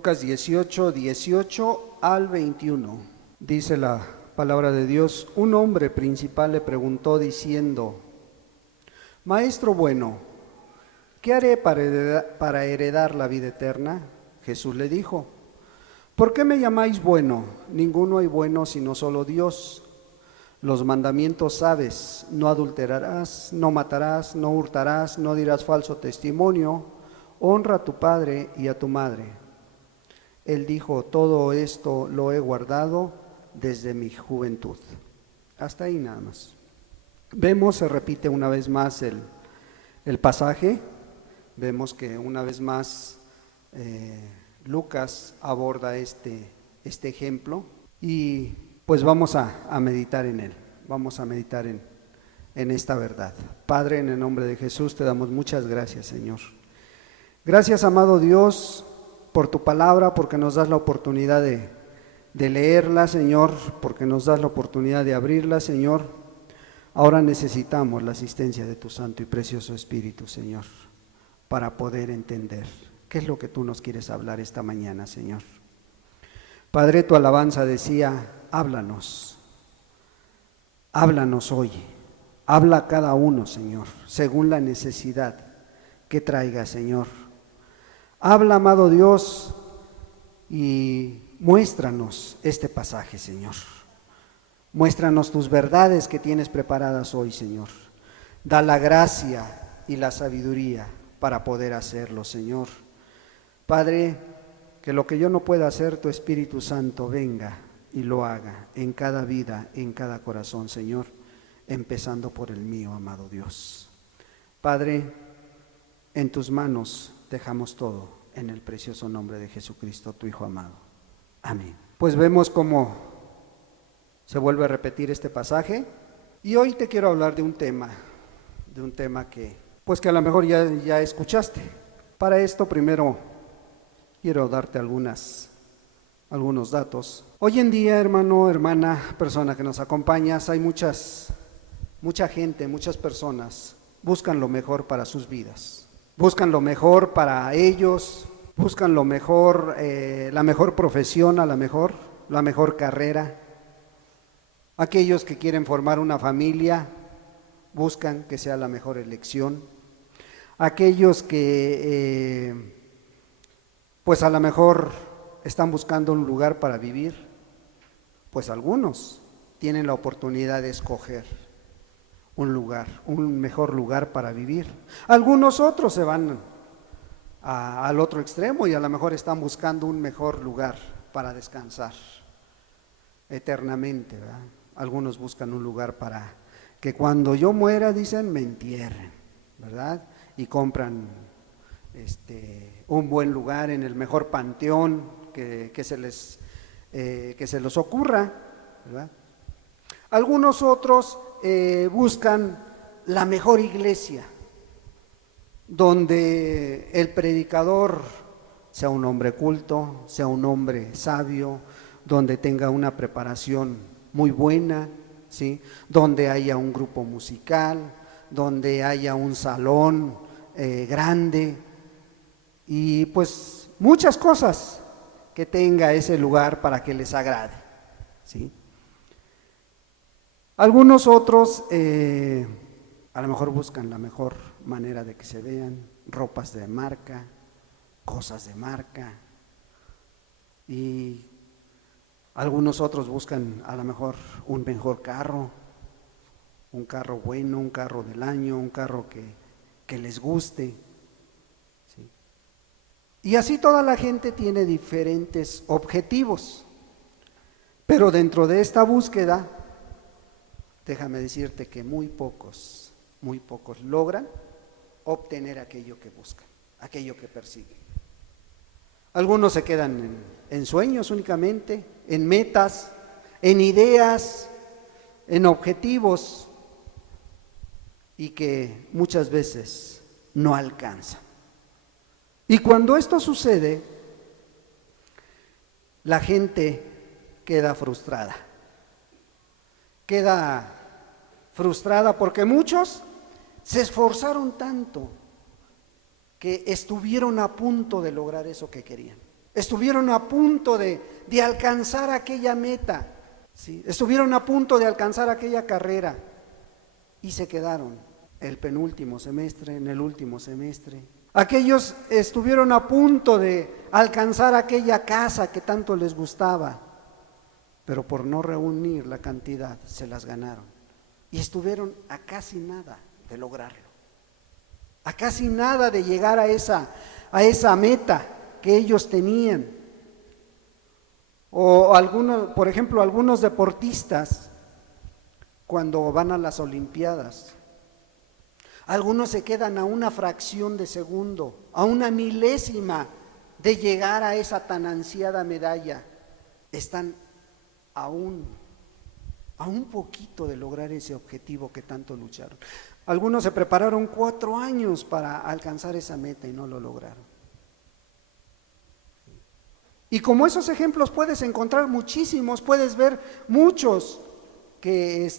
Lucas 18, 18 al 21. Dice la palabra de Dios: un hombre principal le preguntó diciendo: Maestro bueno, ¿qué haré para heredar la vida eterna? Jesús le dijo: ¿por qué me llamáis bueno? Ninguno hay bueno sino solo Dios. Los mandamientos sabes: no adulterarás, no matarás, no hurtarás, no dirás falso testimonio, honra a tu padre y a tu madre. Él dijo: todo esto lo he guardado desde mi juventud. Hasta ahí nada más. Vemos, se repite una vez más el pasaje. Vemos que una vez más Lucas aborda este ejemplo y pues vamos a meditar en él, vamos a meditar en esta verdad. Padre, en el nombre de Jesús te damos muchas gracias, Señor. Gracias, amado Dios, por tu palabra, porque nos das la oportunidad de leerla, Señor, porque nos das la oportunidad de abrirla, Señor. Ahora necesitamos la asistencia de tu Santo y Precioso Espíritu, Señor, para poder entender qué es lo que tú nos quieres hablar esta mañana, Señor. Padre, tu alabanza decía: háblanos, háblanos hoy, habla a cada uno, Señor, según la necesidad que traiga, Señor. Habla, amado Dios, y muéstranos este pasaje, Señor. Muéstranos tus verdades que tienes preparadas hoy, Señor. Da la gracia y la sabiduría para poder hacerlo, Señor. Padre, que lo que yo no pueda hacer, tu Espíritu Santo venga y lo haga en cada vida, en cada corazón, Señor, empezando por el mío, amado Dios. Padre, en tus manos dejamos todo, en el precioso nombre de Jesucristo, tu Hijo amado. Amén. Pues vemos cómo se vuelve a repetir este pasaje, y hoy te quiero hablar de un tema que, pues que a lo mejor ya escuchaste. Para esto primero quiero darte algunos datos. Hoy en día, hermano, hermana, persona que nos acompañas, hay mucha gente, muchas personas buscan lo mejor para sus vidas. Buscan lo mejor para ellos, buscan lo mejor, la mejor profesión, la mejor carrera. Aquellos que quieren formar una familia buscan que sea la mejor elección. Aquellos que pues a lo mejor están buscando un lugar para vivir, pues algunos tienen la oportunidad de escoger un mejor lugar para vivir. Algunos otros se van al otro extremo y a lo mejor están buscando un mejor lugar para descansar eternamente, ¿verdad? Algunos buscan un lugar para que cuando yo muera, dicen, me entierren, ¿verdad? Y compran un buen lugar en el mejor panteón que se les ocurra, ¿verdad? Algunos otros buscan la mejor iglesia, donde el predicador sea un hombre culto, sea un hombre sabio, donde tenga una preparación muy buena, ¿sí? Donde haya un grupo musical, donde haya un salón grande y pues muchas cosas que tenga ese lugar para que les agrade, ¿sí? Algunos otros a lo mejor buscan la mejor manera de que se vean, ropas de marca, cosas de marca, y algunos otros buscan a lo mejor un mejor carro, un carro bueno, un carro del año, un carro que les guste, ¿sí? Y así toda la gente tiene diferentes objetivos, pero dentro de esta búsqueda, déjame decirte que muy pocos logran obtener aquello que buscan, aquello que persiguen. Algunos se quedan en sueños únicamente, en metas, en ideas, en objetivos, y que muchas veces no alcanzan. Y cuando esto sucede, la gente queda frustrada. Queda frustrada porque muchos se esforzaron tanto que estuvieron a punto de lograr eso que querían. Estuvieron a punto de alcanzar aquella meta, ¿sí? Estuvieron a punto de alcanzar aquella carrera y se quedaron el penúltimo semestre, en el último semestre. Aquellos estuvieron a punto de alcanzar aquella casa que tanto les gustaba, pero por no reunir la cantidad se las ganaron. Y estuvieron a casi nada de lograrlo, a casi nada de llegar a esa meta que ellos tenían. O algunos, por ejemplo, algunos deportistas cuando van a las Olimpiadas, algunos se quedan a una fracción de segundo, a una milésima de llegar a esa tan ansiada medalla. Están a un poquito de lograr ese objetivo que tanto lucharon. Algunos se prepararon 4 años para alcanzar esa meta y no lo lograron. Y como esos ejemplos puedes encontrar muchísimos, puedes ver muchos que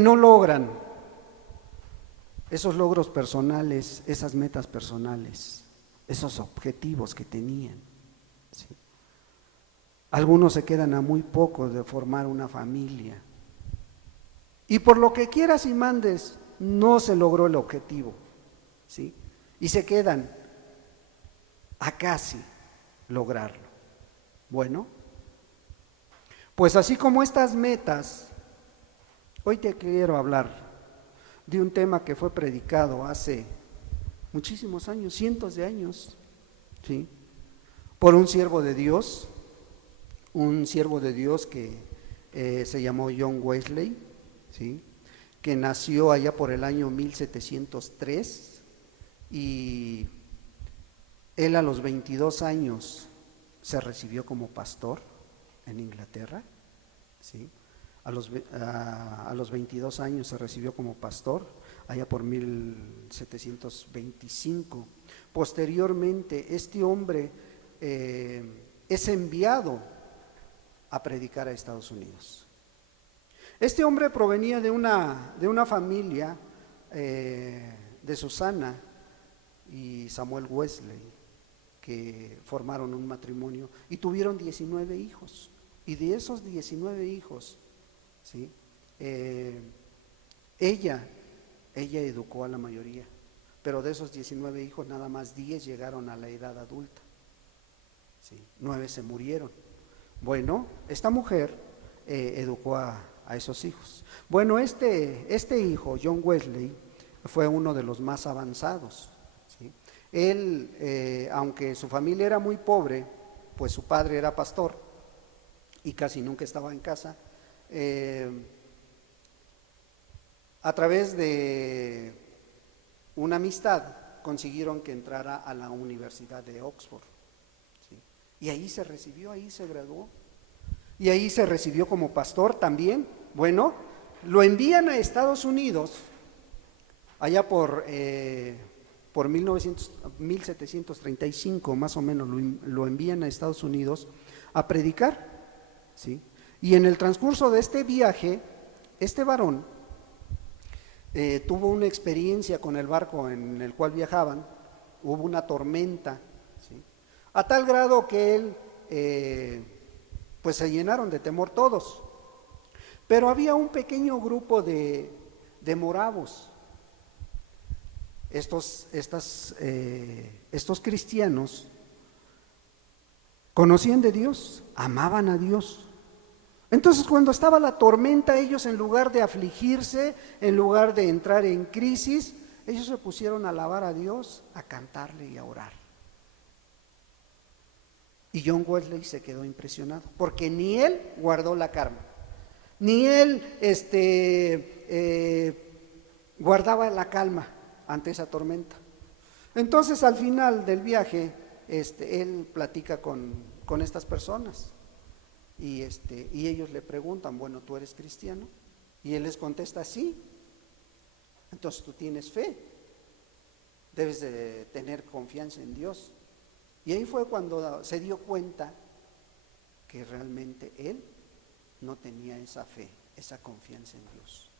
no logran esos logros personales, esas metas personales, esos objetivos que tenían, ¿sí? Algunos se quedan a muy poco de formar una familia. Y por lo que quieras y mandes, no se logró el objetivo, ¿sí? Y se quedan a casi lograrlo. Bueno, pues así como estas metas, hoy te quiero hablar de un tema que fue predicado hace muchísimos años, cientos de años, ¿sí? Por un siervo de Dios que se llamó John Wesley, ¿sí? Que nació allá por el año 1703 y él a los 22 años se recibió como pastor en Inglaterra, ¿sí? A los 22 años se recibió como pastor, allá por 1725. Posteriormente, este hombre es enviado a predicar a Estados Unidos. Este hombre provenía de una familia de Susana y Samuel Wesley, que formaron un matrimonio y tuvieron 19 hijos. Y de esos 19 hijos, ¿sí? Ella educó a la mayoría, pero de esos 19 hijos nada más 10 llegaron a la edad adulta, ¿sí? 9 se murieron. Bueno, esta mujer educó a esos hijos. Bueno, este hijo, John Wesley, fue uno de los más avanzados, ¿sí? Él, aunque su familia era muy pobre, pues su padre era pastor y casi nunca estaba en casa. A través de una amistad consiguieron que entrara a la Universidad de Oxford, ¿sí? Y ahí se recibió, ahí se graduó y ahí se recibió como pastor también. Bueno, lo envían a Estados Unidos allá por 1735 más o menos, lo envían a Estados Unidos a predicar, ¿sí? Y en el transcurso de este viaje, este varón tuvo una experiencia con el barco en el cual viajaban. Hubo una tormenta, ¿sí? A tal grado que él, pues se llenaron de temor todos. Pero había un pequeño grupo de moravos. Estos cristianos conocían de Dios, amaban a Dios. Entonces, cuando estaba la tormenta, ellos, en lugar de afligirse, en lugar de entrar en crisis, ellos se pusieron a alabar a Dios, a cantarle y a orar. Y John Wesley se quedó impresionado, porque ni él guardó la calma, ni él guardaba la calma ante esa tormenta. Entonces, al final del viaje, él platica con estas personas y ellos le preguntan: bueno, ¿tú eres cristiano? Y él les contesta: sí. Entonces tú tienes fe, debes de tener confianza en Dios. Y ahí fue cuando se dio cuenta que realmente él no tenía esa fe, esa confianza en Dios.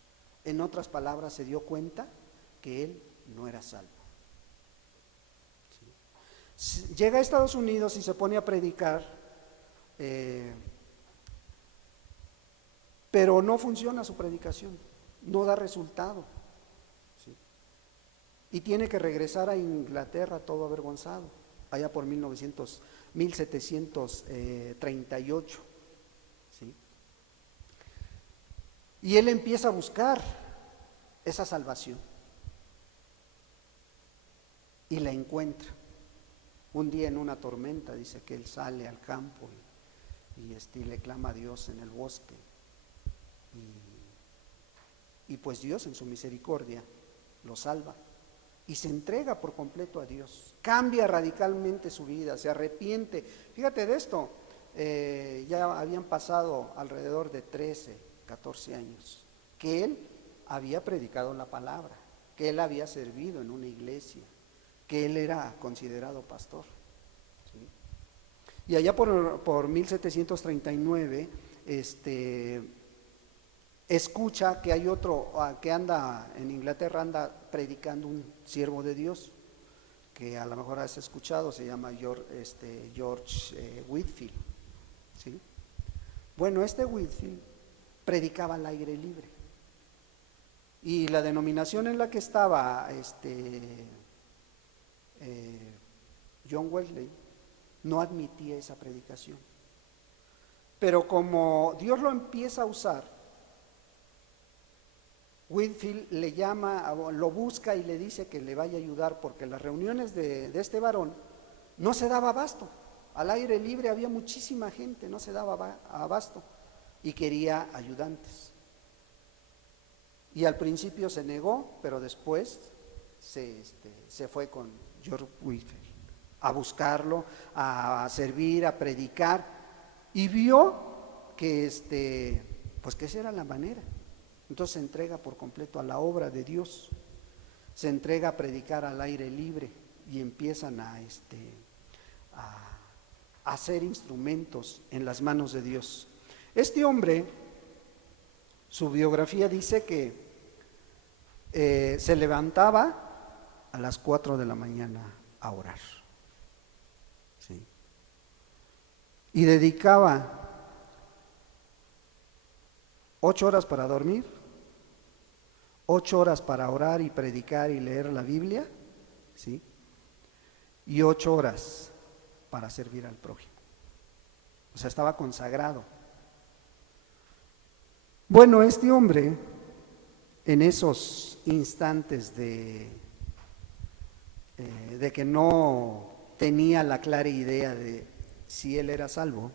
En otras palabras, se dio cuenta que él no era salvo, ¿sí? Llega a Estados Unidos y se pone a predicar, pero no funciona su predicación, no da resultado, ¿sí? Y tiene que regresar a Inglaterra todo avergonzado, allá por 1738, ¿sí? Y él empieza a buscar esa salvación y la encuentra. Un día en una tormenta dice que él sale al campo y le clama a Dios en el bosque, y pues Dios en su misericordia lo salva y se entrega por completo a Dios, cambia radicalmente su vida, se arrepiente. Fíjate de esto, ya habían pasado alrededor de 13, 14 años que él había predicado la palabra, que él había servido en una iglesia, que él era considerado pastor, ¿sí? Y allá por 1739, escucha que hay otro que anda en Inglaterra, anda predicando un siervo de Dios, que a lo mejor has escuchado, se llama George Whitefield, ¿sí? Bueno, Whitefield predicaba al aire libre, y la denominación en la que estaba John Wesley no admitía esa predicación. Pero como Dios lo empieza a usar, Whitefield le llama, lo busca y le dice que le vaya a ayudar, porque las reuniones de este varón no se daba abasto. Al aire libre había muchísima gente, no se daba abasto, y quería ayudantes. Y al principio se negó, pero después se fue con George Whitefield a buscarlo, a servir, a predicar, y vio que pues que esa era la manera. Entonces se entrega por completo a la obra de Dios, se entrega a predicar al aire libre, y empiezan a hacer instrumentos en las manos de Dios. Este hombre, su biografía dice que se levantaba a las 4 de la mañana a orar, ¿sí? Y dedicaba 8 horas para dormir, 8 horas para orar y predicar y leer la Biblia, ¿sí? Y 8 horas para servir al prójimo. O sea, estaba consagrado. Bueno, este hombre, en esos instantes de que no tenía la clara idea de si él era salvo,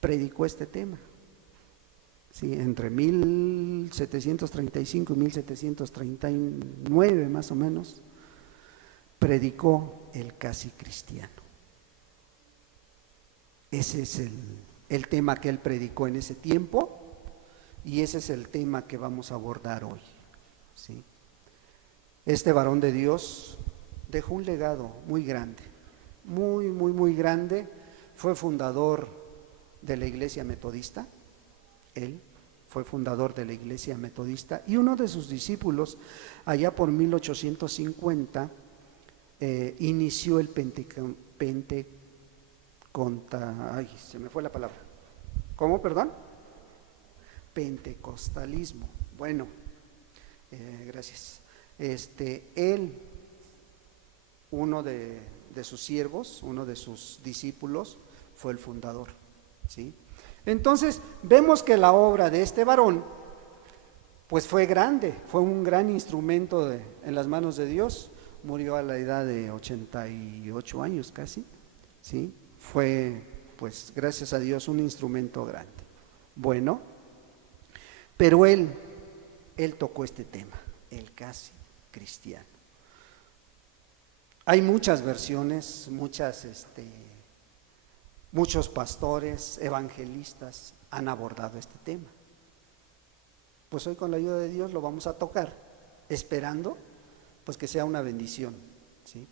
predicó este tema. Sí, entre 1735 y 1739 más o menos, predicó el casi cristiano. Ese es el tema que él predicó en ese tiempo, y ese es el tema que vamos a abordar hoy, ¿sí? Este varón de Dios dejó un legado muy grande, muy grande. Fue fundador de la iglesia metodista. Él fue fundador de la iglesia metodista, y uno de sus discípulos, allá por 1850, inició el se me fue la palabra. ¿Cómo, perdón? Pentecostalismo. Bueno, gracias. Él, uno de sus siervos, uno de sus discípulos, fue el fundador, ¿sí? Entonces vemos que la obra de este varón pues fue grande, fue un gran instrumento en las manos de Dios. Murió a la edad de 88 años casi, ¿sí? Fue, pues gracias a Dios, un instrumento grande. Bueno, pero él tocó este tema, el casi cristiano. Hay muchas versiones, muchos pastores, evangelistas han abordado este tema. Pues hoy, con la ayuda de Dios, lo vamos a tocar, esperando pues que sea una bendición, ¿sí?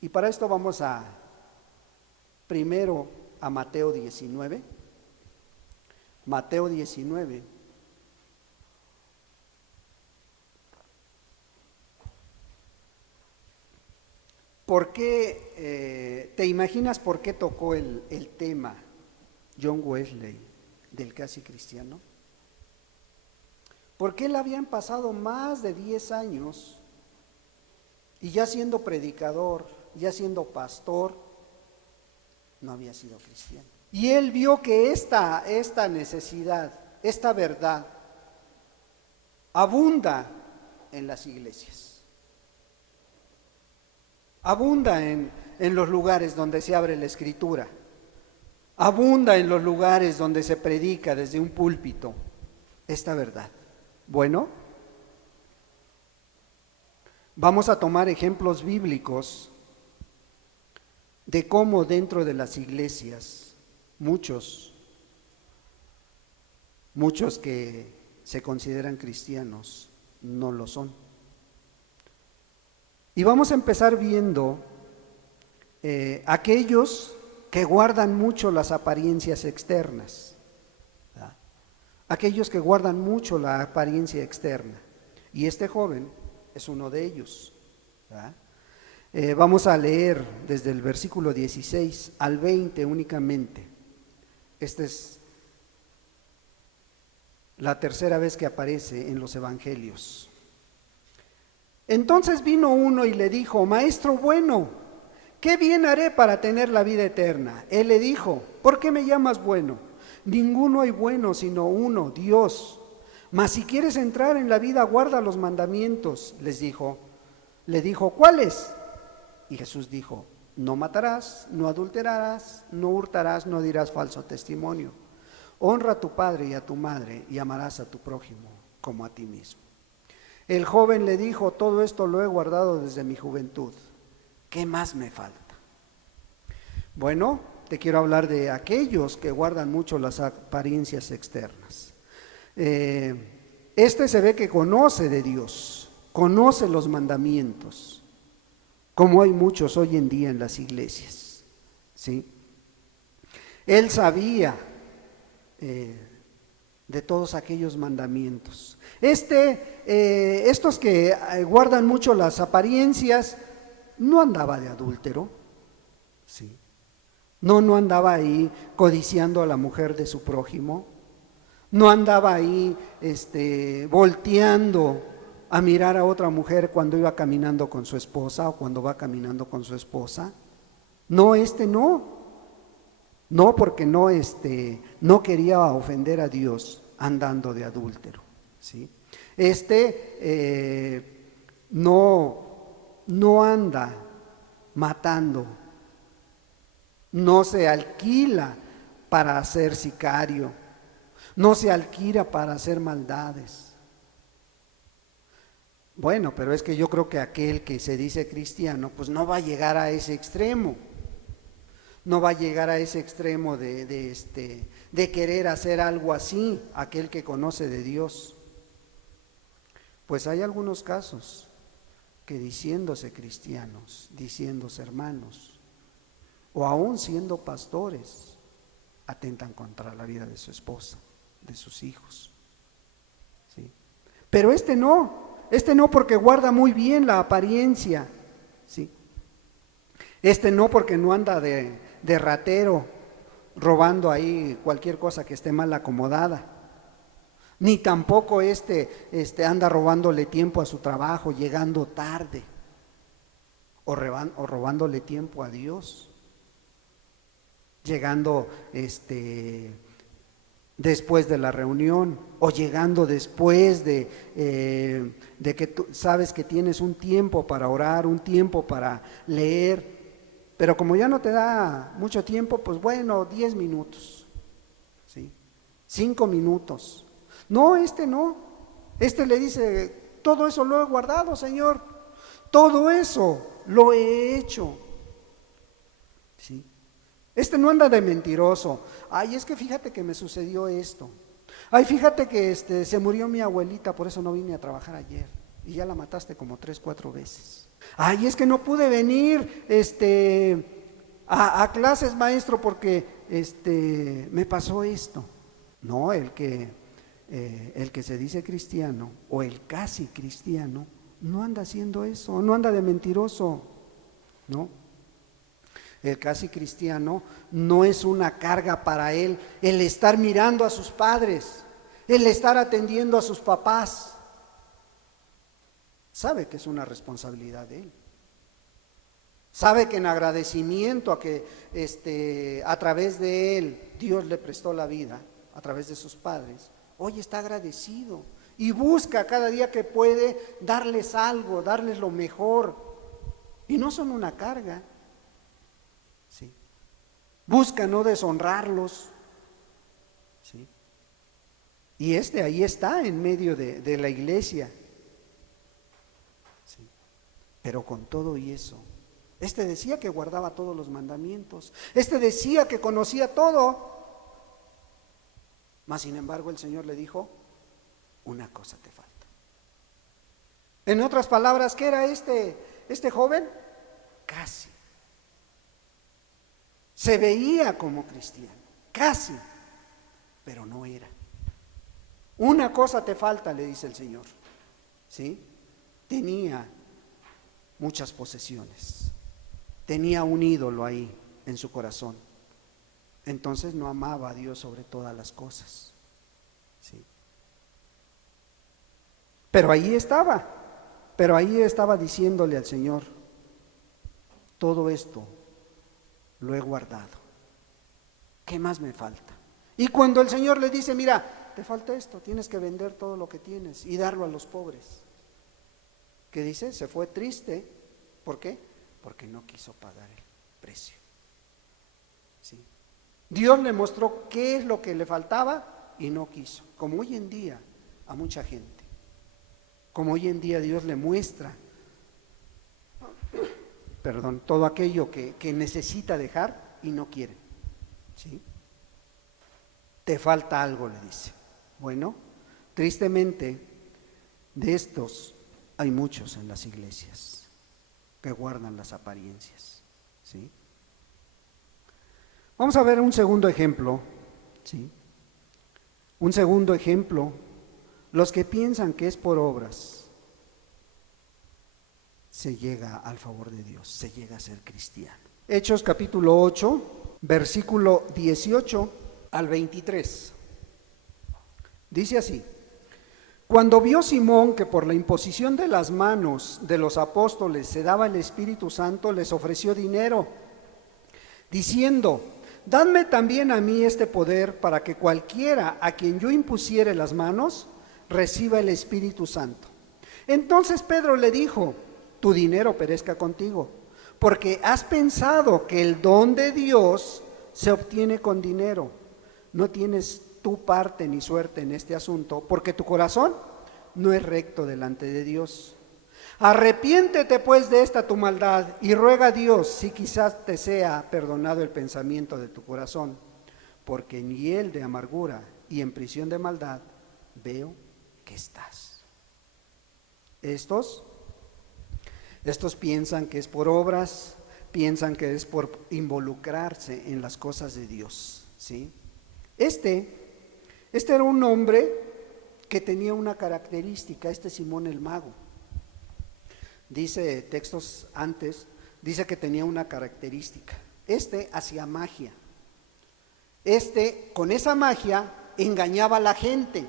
Y para esto vamos primero a Mateo 19. Mateo 19. ¿Por qué, te imaginas por qué tocó el tema John Wesley del casi cristiano? Porque él habían pasado más de 10 años y ya siendo predicador, ya siendo pastor, no había sido cristiano. Y él vio que esta necesidad, esta verdad, abunda en las iglesias, abunda en los lugares donde se abre la escritura, abunda en los lugares donde se predica desde un púlpito esta verdad. Bueno, vamos a tomar ejemplos bíblicos de cómo dentro de las iglesias muchos que se consideran cristianos no lo son. Y vamos a empezar viendo aquellos que guardan mucho las apariencias externas, ¿verdad? Aquellos que guardan mucho la apariencia externa. Y este joven es uno de ellos, ¿verdad? Vamos a leer desde el versículo 16 al 20 únicamente. Esta es la tercera vez que aparece en los evangelios. Entonces vino uno y le dijo: Maestro bueno, ¿qué bien haré para tener la vida eterna? Él le dijo: ¿por qué me llamas bueno? Ninguno hay bueno sino uno, Dios. Mas si quieres entrar en la vida, guarda los mandamientos. Le dijo: ¿cuáles? Y Jesús dijo: no matarás, no adulterarás, no hurtarás, no dirás falso testimonio. Honra a tu padre y a tu madre, y amarás a tu prójimo como a ti mismo. El joven le dijo: todo esto lo he guardado desde mi juventud. ¿Qué más me falta? Bueno, te quiero hablar de aquellos que guardan mucho las apariencias externas. Este se ve que conoce de Dios, conoce los mandamientos, como hay muchos hoy en día en las iglesias, ¿sí? Él sabía de todos aquellos mandamientos. Estos que guardan mucho las apariencias, no andaba de adúltero, ¿sí? No andaba ahí codiciando a la mujer de su prójimo, no andaba ahí volteando a mirar a otra mujer cuando iba caminando con su esposa o cuando va caminando con su esposa. No, no, porque no quería ofender a Dios andando de adúltero, ¿sí? No anda matando, no se alquila para ser sicario, no se alquila para hacer maldades. Bueno, pero es que yo creo que aquel que se dice cristiano, pues no va a llegar a ese extremo. No va a llegar a ese extremo de querer hacer algo así, aquel que conoce de Dios. Pues hay algunos casos que diciéndose cristianos, diciéndose hermanos, o aún siendo pastores, atentan contra la vida de su esposa, de sus hijos, ¿sí? Pero este no porque guarda muy bien la apariencia, ¿sí? No porque no anda de ratero, robando ahí cualquier cosa que esté mal acomodada, ni tampoco anda robándole tiempo a su trabajo, llegando tarde, o robándole tiempo a Dios, llegando después de la reunión, o llegando después de que tú sabes que tienes un tiempo para orar, un tiempo para leer, pero como ya no te da mucho tiempo, pues bueno, 10 minutos, ¿sí? 5 minutos. No, no. Le dice: todo eso lo he guardado, Señor. Todo eso lo he hecho, ¿sí? No anda de mentiroso. Ay, es que fíjate que me sucedió esto. Ay, fíjate que se murió mi abuelita, por eso no vine a trabajar ayer. Y ya la mataste como 3, 4 veces. Ay, es que no pude venir a clases, maestro, porque me pasó esto. No, el que se dice cristiano o el casi cristiano no anda haciendo eso, no anda de mentiroso. ¿no? El casi cristiano no es una carga para él el estar mirando a sus padres, el estar atendiendo a sus papás. Sabe que es una responsabilidad de él. Sabe que en agradecimiento a que a través de él Dios le prestó la vida, a través de sus padres, hoy está agradecido y busca cada día que puede darles algo, darles lo mejor. Y no son una carga. ¿Sí? Busca no deshonrarlos. ¿Sí? Y ahí está en medio de la iglesia. ¿Sí? Pero con todo y eso, decía que guardaba todos los mandamientos, decía que conocía todo, mas sin embargo el Señor le dijo: una cosa te falta. En otras palabras, ¿qué era este joven? Casi. Se veía como cristiano, casi, pero no era. Una cosa te falta, le dice el Señor. ¿Sí? Tenía muchas posesiones, tenía un ídolo ahí en su corazón. Entonces no amaba a Dios sobre todas las cosas. ¿Sí? Pero ahí estaba diciéndole al Señor: todo esto lo he guardado, ¿qué más me falta? Y cuando el Señor le dice: mira, te falta esto, tienes que vender todo lo que tienes y darlo a los pobres, ¿qué dice? Se fue triste. ¿Por qué? Porque no quiso pagar el precio. ¿Sí? Dios le mostró qué es lo que le faltaba y no quiso, como hoy en día a mucha gente. Como hoy en día Dios le muestra, todo aquello que necesita dejar y no quiere. ¿Sí? Te falta algo, le dice. Bueno, tristemente, de estos hay muchos en las iglesias que guardan las apariencias. ¿Sí? Vamos a ver un segundo ejemplo. ¿Sí? Un segundo ejemplo. Los que piensan que es por obras, se llega al favor de Dios, se llega a ser cristiano. Hechos capítulo 8, versículo 18 al 23. Dice así: cuando vio Simón que por la imposición de las manos de los apóstoles se daba el Espíritu Santo, les ofreció dinero, diciendo: dadme también a mí este poder para que cualquiera a quien yo impusiere las manos reciba el Espíritu Santo. Entonces Pedro le dijo: tu dinero perezca contigo, porque has pensado que el don de Dios se obtiene con dinero. No tienes tu parte ni suerte en este asunto, porque tu corazón no es recto delante de Dios. Arrepiéntete pues de esta tu maldad y ruega a Dios si quizás te sea perdonado el pensamiento de tu corazón, porque en hiel de amargura y en prisión de maldad veo que estás. Estos piensan que es por obras, piensan que es por involucrarse en las cosas de Dios. ¿Sí? Este era un hombre que tenía una característica, Simón el mago. Dice textos antes, dice que tenía una característica. Hacía magia. Con esa magia engañaba a la gente.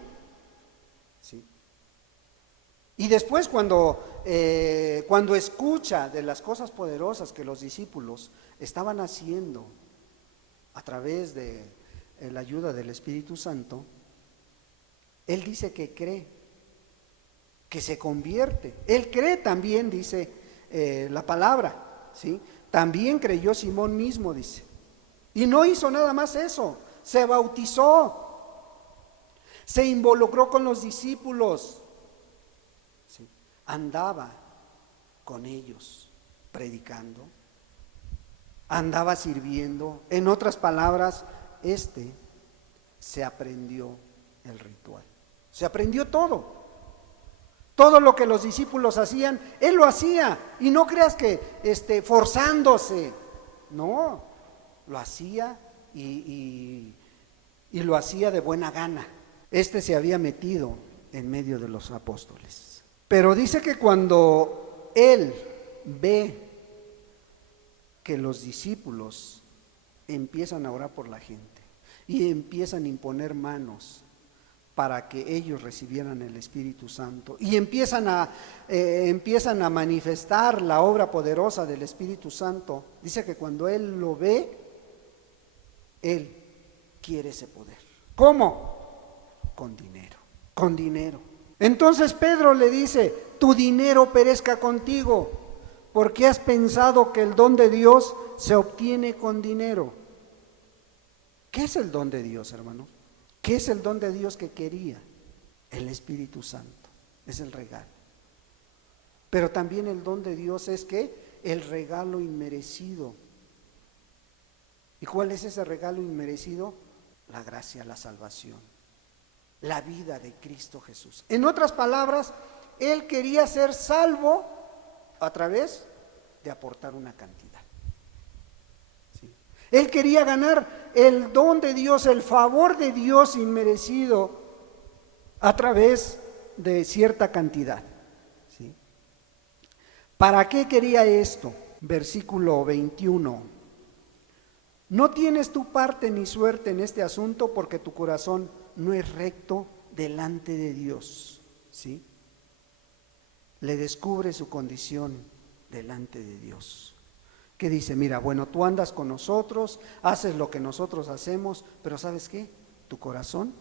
¿Sí? Y después cuando escucha de las cosas poderosas que los discípulos estaban haciendo a través de la ayuda del Espíritu Santo, él dice que cree, que se convierte. Él cree también, dice la palabra, ¿sí? También creyó Simón mismo, dice. Y no hizo nada más eso, se bautizó, se involucró con los discípulos, ¿sí? Andaba con ellos predicando, andaba sirviendo. En otras palabras, se aprendió el ritual, se aprendió todo lo que los discípulos hacían, él lo hacía. Y no creas que forzándose, no, lo hacía y lo hacía de buena gana. Se había metido en medio de los apóstoles. Pero dice que cuando él ve que los discípulos empiezan a orar por la gente y empiezan a imponer manos para que ellos recibieran el Espíritu Santo y empiezan a manifestar la obra poderosa del Espíritu Santo, dice que cuando él lo ve, él quiere ese poder. ¿Cómo? Con dinero, con dinero. Entonces Pedro le dice: tu dinero perezca contigo, porque has pensado que el don de Dios se obtiene con dinero. ¿Qué es el don de Dios, hermano? ¿Qué es el don de Dios que quería? El Espíritu Santo, es el regalo. Pero también el don de Dios es que el regalo inmerecido. ¿Y cuál es ese regalo inmerecido? La gracia, la salvación, la vida de Cristo Jesús. En otras palabras, él quería ser salvo a través de aportar una cantidad. ¿Sí? Él quería ganar el don de Dios, el favor de Dios inmerecido a través de cierta cantidad. ¿Sí? ¿Para qué quería esto? Versículo 21. No tienes tu parte ni suerte en este asunto, porque tu corazón no es recto delante de Dios. ¿Sí? Le descubre su condición delante de Dios. Que dice: mira, bueno, tú andas con nosotros, haces lo que nosotros hacemos, pero ¿sabes qué? Tu corazón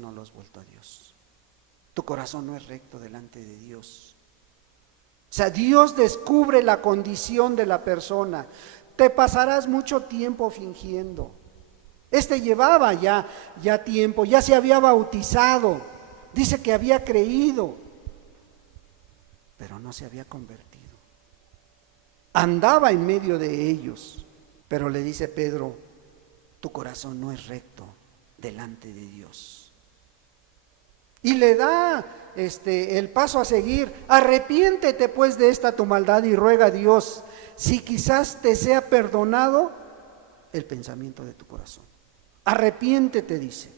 no lo has vuelto a Dios. Tu corazón no es recto delante de Dios. O sea, Dios descubre la condición de la persona. Te pasarás mucho tiempo fingiendo. Llevaba ya tiempo, ya se había bautizado, dice que había creído, pero no se había convertido. Andaba en medio de ellos, pero le dice Pedro: tu corazón no es recto delante de Dios. Y le da el paso a seguir: arrepiéntete pues de esta tu maldad y ruega a Dios si quizás te sea perdonado el pensamiento de tu corazón. Arrepiéntete, dice.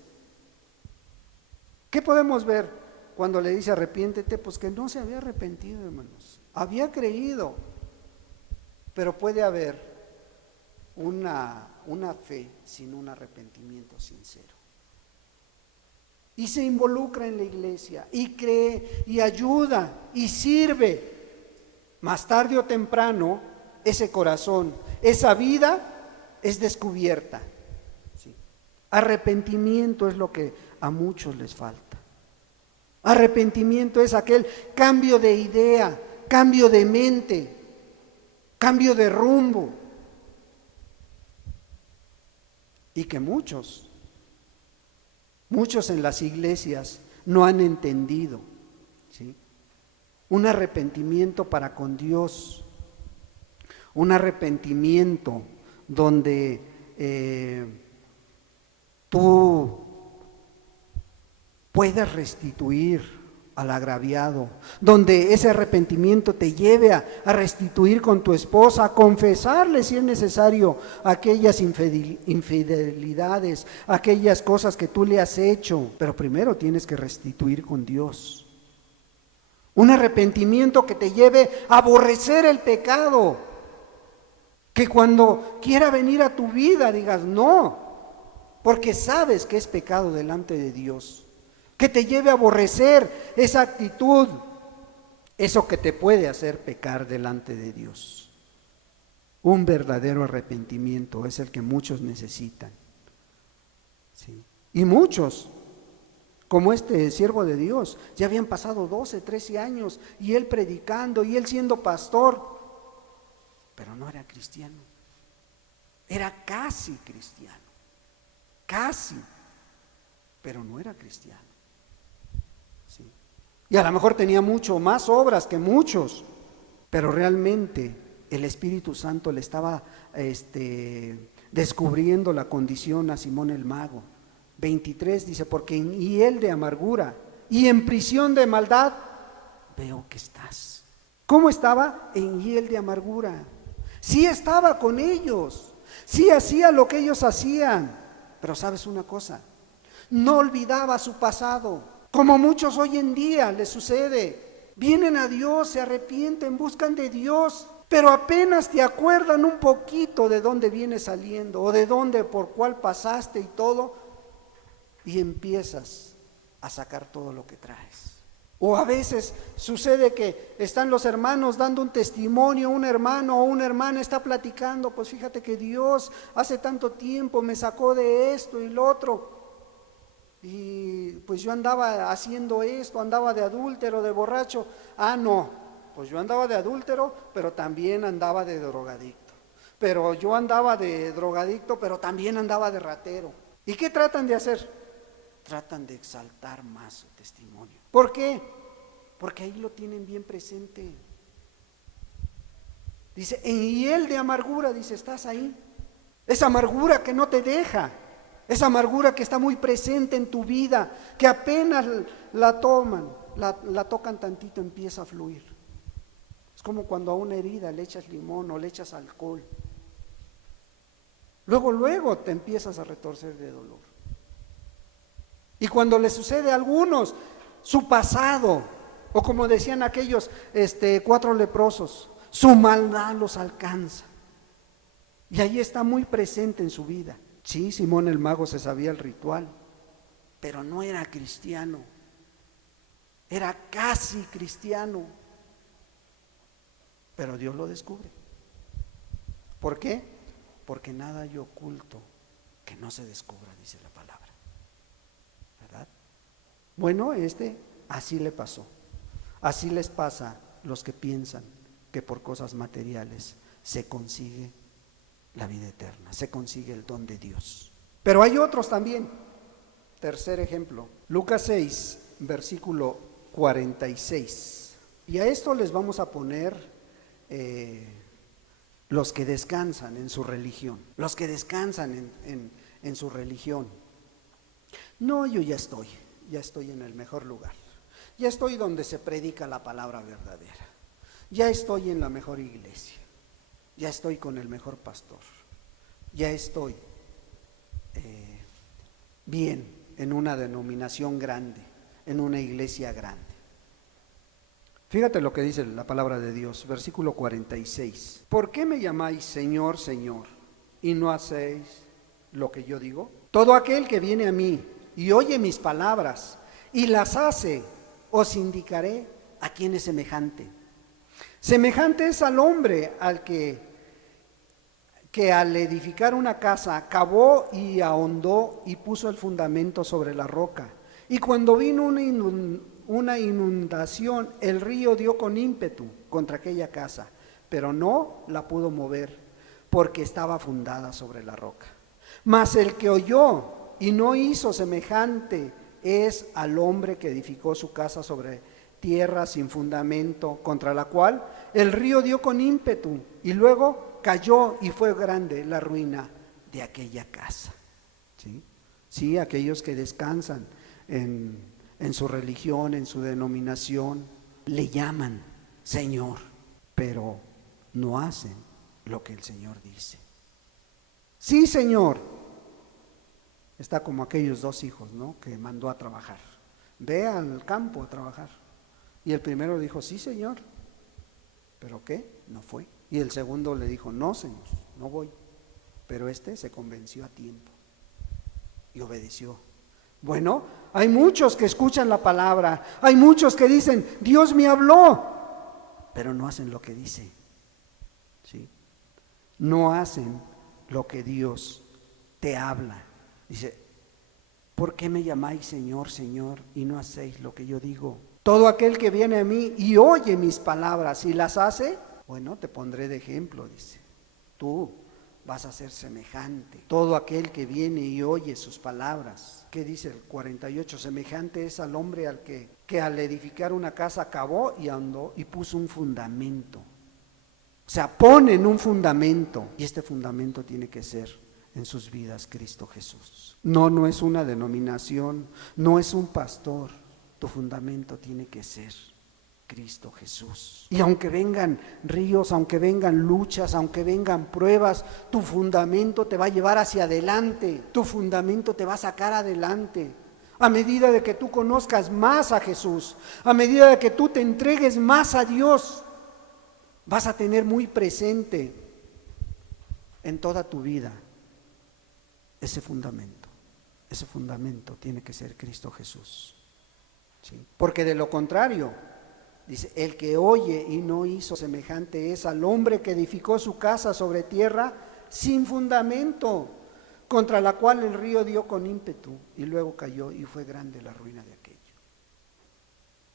¿Qué podemos ver cuando le dice arrepiéntete? Pues que no se había arrepentido, hermanos. Había creído, pero puede haber una fe sin un arrepentimiento sincero. Y se involucra en la iglesia, y cree, y ayuda, y sirve. Más tarde o temprano, ese corazón, esa vida es descubierta. ¿Sí? Arrepentimiento es lo que a muchos les falta. Arrepentimiento es aquel cambio de idea, cambio de mente, cambio de rumbo. Y que muchos en las iglesias no han entendido. ¿Sí? Un arrepentimiento para con Dios, un arrepentimiento donde tú puedas restituir al agraviado, donde ese arrepentimiento te lleve a restituir con tu esposa, a confesarle si es necesario aquellas infidelidades, aquellas cosas que tú le has hecho, pero primero tienes que restituir con Dios. Un arrepentimiento que te lleve a aborrecer el pecado, que cuando quiera venir a tu vida digas no, porque sabes que es pecado delante de Dios. Que te lleve a aborrecer esa actitud, eso que te puede hacer pecar delante de Dios. Un verdadero arrepentimiento es el que muchos necesitan. ¿Sí? Y muchos, como este siervo de Dios, ya habían pasado 12, 13 años y él predicando y él siendo pastor, pero no era cristiano. Era casi cristiano, casi, pero no era cristiano. ¿Sí? Y a lo mejor tenía mucho más obras que muchos, pero realmente el Espíritu Santo le estaba descubriendo la condición a Simón el mago. 23 dice: porque en hiel de amargura y en prisión de maldad veo que estás. ¿Cómo estaba? En hiel de amargura. Sí estaba con ellos, sí hacía lo que ellos hacían, pero ¿sabes una cosa? No olvidaba su pasado. Como muchos hoy en día les sucede, vienen a Dios, se arrepienten, buscan de Dios, pero apenas te acuerdan un poquito de dónde vienes saliendo o de dónde, por cuál pasaste y todo, y empiezas a sacar todo lo que traes. O a veces sucede que están los hermanos dando un testimonio, un hermano o una hermana está platicando, pues fíjate que Dios hace tanto tiempo me sacó de esto y lo otro, y pues yo andaba haciendo esto, andaba de adúltero, de borracho. Ah, no, pues yo andaba de adúltero, pero también andaba de drogadicto. Pero yo andaba de drogadicto, pero también andaba de ratero. ¿Y qué tratan de hacer? Tratan de exaltar más su testimonio. ¿Por qué? Porque ahí lo tienen bien presente. Dice, en hiel de amargura, dice, estás ahí. Esa amargura que no te deja, esa amargura que está muy presente en tu vida, que apenas la toman, la tocan tantito, empieza a fluir. Es como cuando a una herida le echas limón o le echas alcohol. Luego te empiezas a retorcer de dolor. Y cuando le sucede a algunos, su pasado, o como decían aquellos 4 leprosos, su maldad los alcanza. Y ahí está muy presente en su vida. Sí, Simón el mago se sabía el ritual, pero no era cristiano, era casi cristiano. Pero Dios lo descubre. ¿Por qué? Porque nada hay oculto que no se descubra, dice la palabra. ¿Verdad? Bueno, así le pasó. Así les pasa a los que piensan que por cosas materiales se consigue la vida eterna, se consigue el don de Dios. Pero hay otros también. Tercer ejemplo, Lucas 6, versículo 46. Y a esto les vamos a poner los que descansan en su religión, los que descansan en su religión. No, yo ya estoy en el mejor lugar, ya estoy donde se predica la palabra verdadera, ya estoy en la mejor iglesia, ya estoy con el mejor pastor, ya estoy bien en una denominación grande, en una iglesia grande. Fíjate lo que dice la palabra de Dios, versículo 46. ¿Por qué me llamáis Señor, Señor, y no hacéis lo que yo digo? Todo aquel que viene a mí y oye mis palabras y las hace, os indicaré a quién es semejante. Semejante es al hombre al que al edificar una casa cavó y ahondó y puso el fundamento sobre la roca. Y cuando vino una inundación, el río dio con ímpetu contra aquella casa, pero no la pudo mover porque estaba fundada sobre la roca. Mas el que oyó y no hizo semejante es al hombre que edificó su casa sobre tierra sin fundamento, contra la cual el río dio con ímpetu y luego cayó y fue grande la ruina de aquella casa. Sí, aquellos que descansan en su religión, en su denominación, le llaman Señor, pero no hacen lo que el Señor dice. Sí, Señor. Está como aquellos 2 hijos, ¿no?, que mandó a trabajar. Ve al campo a trabajar. Y el primero dijo, sí, Señor. ¿Pero qué? No fue. Y el segundo le dijo, no, Señor, no voy. Pero se convenció a tiempo y obedeció. Bueno, hay muchos que escuchan la palabra, hay muchos que dicen, Dios me habló, pero no hacen lo que dice. ¿Sí? No hacen lo que Dios te habla. Dice, ¿por qué me llamáis Señor, Señor, y no hacéis lo que yo digo? Todo aquel que viene a mí y oye mis palabras y las hace, bueno, te pondré de ejemplo, dice. Tú vas a ser semejante. Todo aquel que viene y oye sus palabras. ¿Qué dice el 48? Semejante es al hombre al que al edificar una casa cavó y ahondó y puso un fundamento. O sea, ponen un fundamento. Y este fundamento tiene que ser en sus vidas Cristo Jesús. No es una denominación, no es un pastor. Tu fundamento tiene que ser Cristo Jesús. Y aunque vengan ríos, aunque vengan luchas, aunque vengan pruebas, tu fundamento te va a llevar hacia adelante, tu fundamento te va a sacar adelante. A medida de que tú conozcas más a Jesús, a medida de que tú te entregues más a Dios, Vas a tener muy presente en toda tu vida ese fundamento. Ese fundamento tiene que ser Cristo Jesús. ¿Sí? Porque de lo contrario, dice, el que oye y no hizo semejante es al hombre que edificó su casa sobre tierra sin fundamento, contra la cual el río dio con ímpetu y luego cayó y fue grande la ruina de aquello.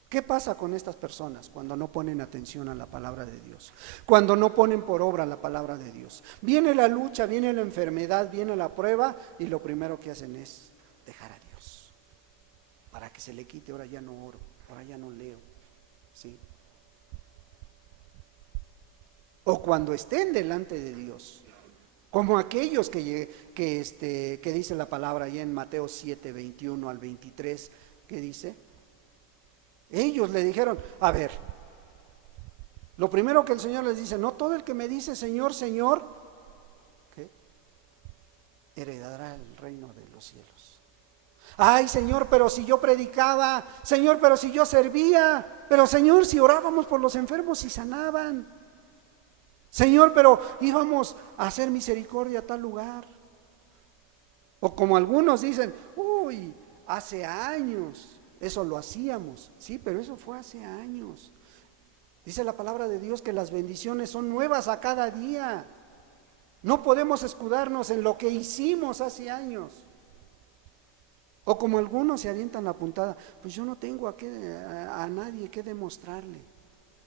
¿Qué pasa con estas personas cuando no ponen atención a la palabra de Dios? Cuando no ponen por obra la palabra de Dios. Viene la lucha, viene la enfermedad, viene la prueba y lo primero que hacen es dejar a Dios. Para que se le quite, ahora ya no oro, ahora ya no leo. ¿Sí? O cuando estén delante de Dios, como aquellos que dice la palabra allá en Mateo 7, 21 al 23, que dice, ellos le dijeron, a ver, lo primero que el Señor les dice, no todo el que me dice Señor, Señor, ¿qué? Heredará el reino de los cielos. Ay, Señor, pero si yo predicaba, Señor, pero si yo servía, pero Señor, si orábamos por los enfermos y sanaban, Señor, pero íbamos a hacer misericordia a tal lugar. O como algunos dicen, uy, hace años eso lo hacíamos. Sí, pero eso fue hace años. Dice la palabra de Dios que las bendiciones son nuevas a cada día. No podemos escudarnos en lo que hicimos hace años. O como algunos se avientan la puntada, pues yo no tengo a nadie que demostrarle.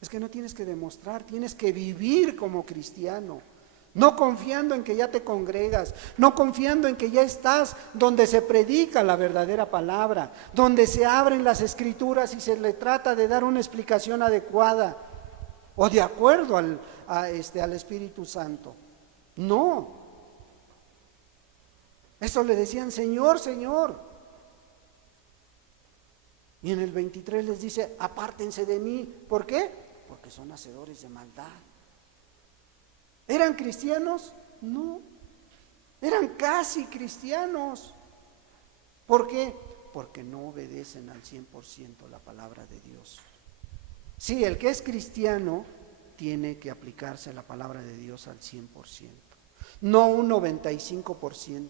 Es que no tienes que demostrar, tienes que vivir como cristiano. No confiando en que ya te congregas, no confiando en que ya estás donde se predica la verdadera palabra, donde se abren las escrituras y se le trata de dar una explicación adecuada o de acuerdo al Espíritu Santo. No. Eso le decían, Señor, Señor. Y en el 23 les dice, apártense de mí. ¿Por qué? Porque son hacedores de maldad. ¿Eran cristianos? No. Eran casi cristianos. ¿Por qué? Porque no obedecen al 100% la palabra de Dios. Sí, el que es cristiano tiene que aplicarse la palabra de Dios al 100%. No un 95%,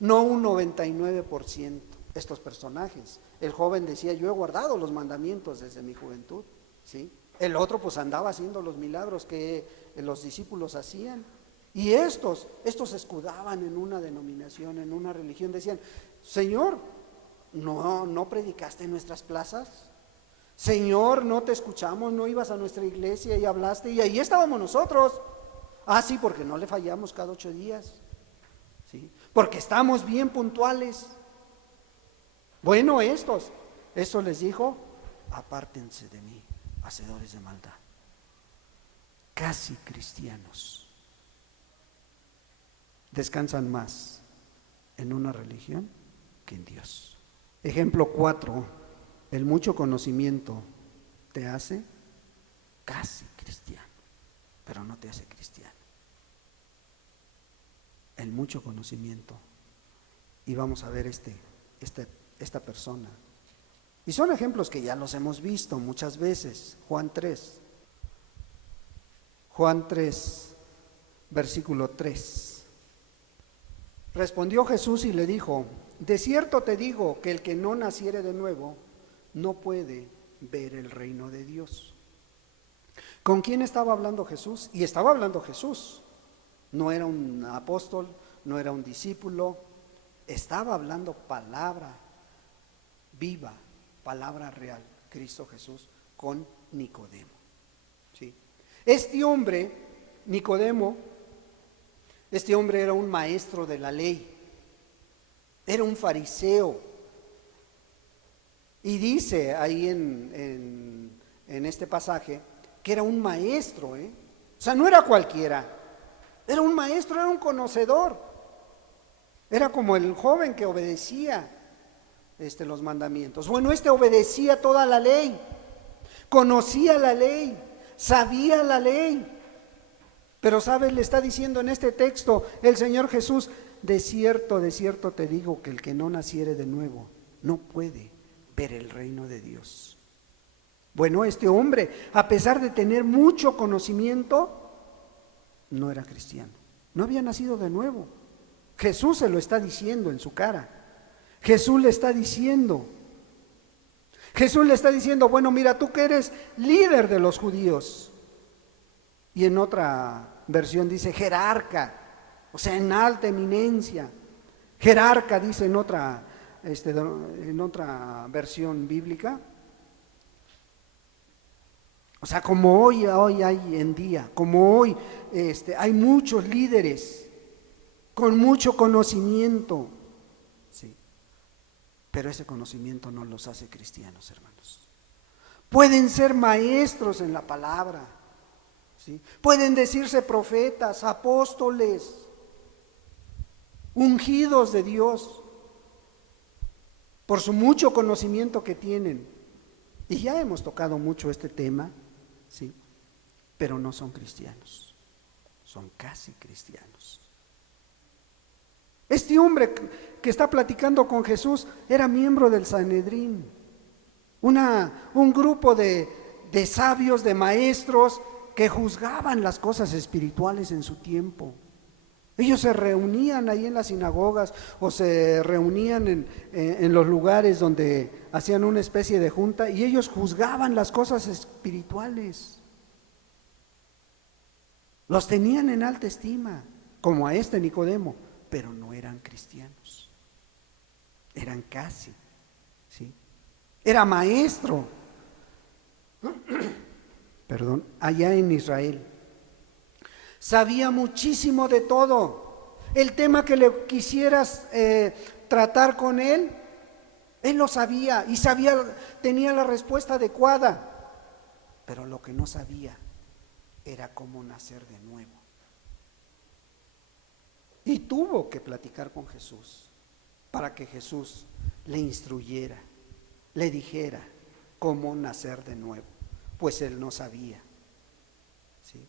no un 99%. Estos personajes, el joven decía, yo he guardado los mandamientos desde mi juventud, ¿sí? El otro pues andaba haciendo los milagros que los discípulos hacían. Y estos se escudaban en una denominación, en una religión. Decían, Señor, ¿no predicaste en nuestras plazas? Señor, no te escuchamos, no ibas a nuestra iglesia y hablaste. Y ahí estábamos nosotros. Ah, sí, porque no le fallamos cada 8 días. ¿Sí? Porque estamos bien puntuales. Bueno, estos les dijo, apártense de mí, hacedores de maldad. Casi cristianos. Descansan más en una religión que en Dios. Ejemplo 4, el mucho conocimiento te hace casi cristiano, pero no te hace cristiano. El mucho conocimiento. Y vamos a ver esta persona. Y son ejemplos que ya los hemos visto muchas veces. Juan 3, versículo 3. Respondió Jesús y le dijo, de cierto te digo que el que no naciere de nuevo no puede ver el reino de Dios. ¿Con quién estaba hablando Jesús? Y estaba hablando Jesús. No era un apóstol, no era un discípulo, estaba hablando palabra viva, palabra real, Cristo Jesús, con Nicodemo. ¿Sí? Este hombre, Nicodemo, este hombre era un maestro de la ley, era un fariseo. Y dice ahí en este pasaje que era un maestro, O sea, no era cualquiera, era un maestro, era un conocedor. Era como el joven que obedecía los mandamientos. Bueno, obedecía toda la ley, conocía la ley, sabía la ley. Pero ¿sabes? Le está diciendo en este texto el Señor Jesús, de cierto te digo que el que no naciere de nuevo no puede ver el reino de Dios. Bueno, este hombre, a pesar de tener mucho conocimiento, no era cristiano, no había nacido de nuevo. Jesús se lo está diciendo en su cara. Jesús le está diciendo, bueno, mira, tú que eres líder de los judíos. Y en otra versión dice jerarca, o sea, en alta eminencia. Jerarca dice en otra versión bíblica. O sea, como hoy hay en día, como hoy hay muchos líderes con mucho conocimiento, sí, pero ese conocimiento no los hace cristianos, hermanos. Pueden ser maestros en la palabra, ¿sí? Pueden decirse profetas, apóstoles, ungidos de Dios, por su mucho conocimiento que tienen. Y ya hemos tocado mucho este tema, ¿sí? Pero no son cristianos, son casi cristianos. Este hombre que está platicando con Jesús era miembro del Sanedrín, un grupo de sabios, de maestros que juzgaban las cosas espirituales en su tiempo. Ellos se reunían ahí en las sinagogas o se reunían en los lugares donde hacían una especie de junta y ellos juzgaban las cosas espirituales. Los tenían en alta estima, como a este Nicodemo, pero no eran cristianos. Eran casi, ¿sí? Era maestro, perdón, allá en Israel. Sabía muchísimo de todo. El tema que le quisieras tratar con él lo sabía y tenía la respuesta adecuada. Pero lo que no sabía era cómo nacer de nuevo. Y tuvo que platicar con Jesús para que Jesús le instruyera, le dijera cómo nacer de nuevo, pues él no sabía. ¿Sí?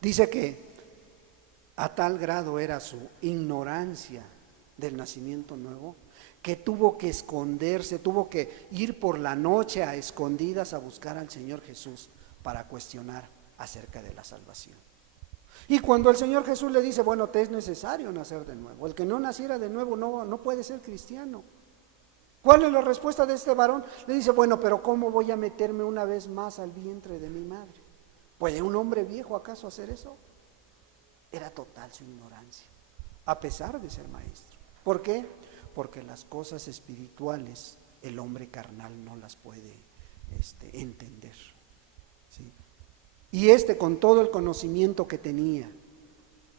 Dice que a tal grado era su ignorancia del nacimiento nuevo que tuvo que esconderse, tuvo que ir por la noche a escondidas a buscar al Señor Jesús para cuestionar acerca de la salvación. Y cuando el Señor Jesús le dice, bueno, te es necesario nacer de nuevo, el que no naciera de nuevo no puede ser cristiano. ¿Cuál es la respuesta de este varón? Le dice, bueno, pero ¿cómo voy a meterme una vez más al vientre de mi madre? ¿Puede un hombre viejo acaso hacer eso? Era total su ignorancia, a pesar de ser maestro. ¿Por qué? Porque las cosas espirituales el hombre carnal no las puede entender, ¿sí? Y con todo el conocimiento que tenía,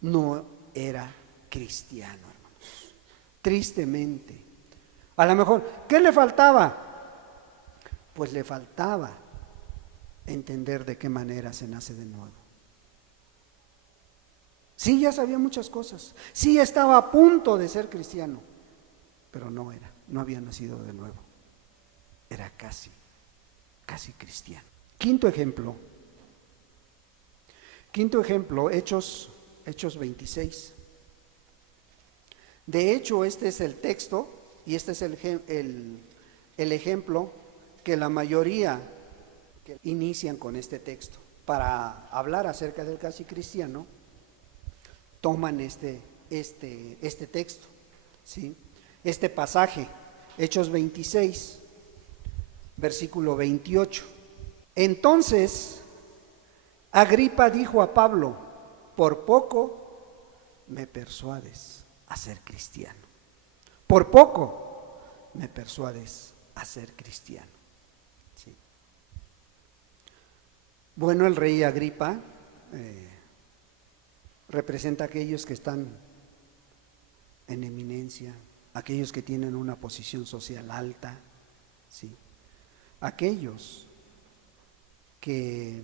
no era cristiano, hermanos. Tristemente. A lo mejor, ¿qué le faltaba? Pues le faltaba entender de qué manera se nace de nuevo. Sí, ya sabía muchas cosas. Sí, estaba a punto de ser cristiano, pero no había nacido de nuevo. Era casi cristiano. Quinto ejemplo, Hechos 26. De hecho, este es el texto y este es el ejemplo que la mayoría que inician con este texto para hablar acerca del casi cristiano toman este texto, ¿sí? Este pasaje, Hechos 26, versículo 28. Entonces Agripa dijo a Pablo, por poco me persuades a ser cristiano. Por poco me persuades a ser cristiano. ¿Sí? Bueno, el rey Agripa representa a aquellos que están en eminencia, aquellos que tienen una posición social alta, ¿sí? Aquellos que